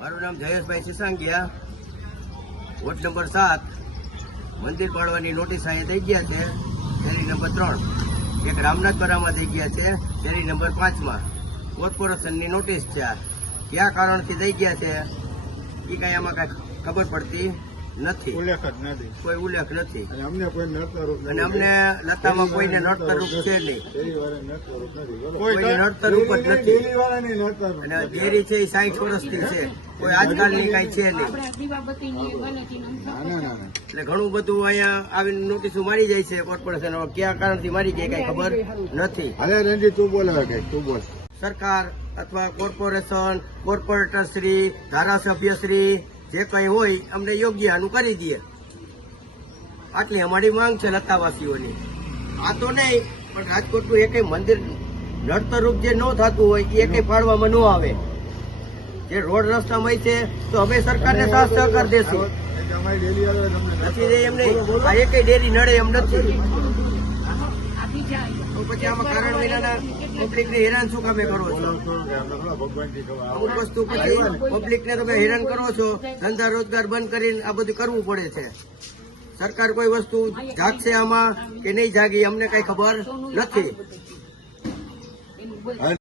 મારું નામ Jayeshbhai સિસાંગિયા, ward number 7. મંદિર પાડવાની નોટિસ અહીંયા થઈ ગયા છે શેરી નંબર 3. એક રામનાથપરામાં થઈ ગયા છે શેરી નંબર 5માં. કોર્પોરેશનની નોટિસ છે. કયા કારણથી થઈ ગયા છે એ કઈ આમાં કઈ ખબર પડતી નથી. કોઈ ઉલ્લેખ નથી અને અમને લતામાં કોઈને નડતરૂપ છે નહીં, કોઈને નડતરૂપ જ નથી. અને ડેરી છે એ 60 વર્ષથી છે, કોઈ આજકાલની કઈ છે નહીં. એટલે ઘણું બધું અહીંયા આવીને નોટિસો મારી જાય છે કોર્પોરેશન. કયા કારણથી મારી જાય કઈ ખબર નથી. સરકાર અથવા કોર્પોરેશન, કોર્પોરેટરશ્રી, ધારાસભ્યશ્રી જે કઈ હોય અમને યોગ્ય આનું કરી દે, આટલી અમારી માંગ છે લતાવાસીઓની. આ તો નહીં, પણ રાજકોટનું એક મંદિર નડતરરૂપ જે ન થતું હોય એ કઈ પાડવામાં ન આવે. જે રોડ રસ્તામાં છે તો અમે સરકારને સાથ સહકાર દેશું. નથી એમ નહીં, આ એક ડેરી નડે એમ નથી. પછી આમાં કારણ વિનાના પબ્લિક ને હેરાન શું કામે કરો છો? અમુક વસ્તુ પછી પબ્લિક ને તમે હેરાન કરો છો, ધંધા રોજગાર બંધ કરીને આ બધું કરવું પડે છે. સરકાર કોઈ વસ્તુ જાગશે આમાં કે નહીં જાગી અમને કઈ ખબર નથી.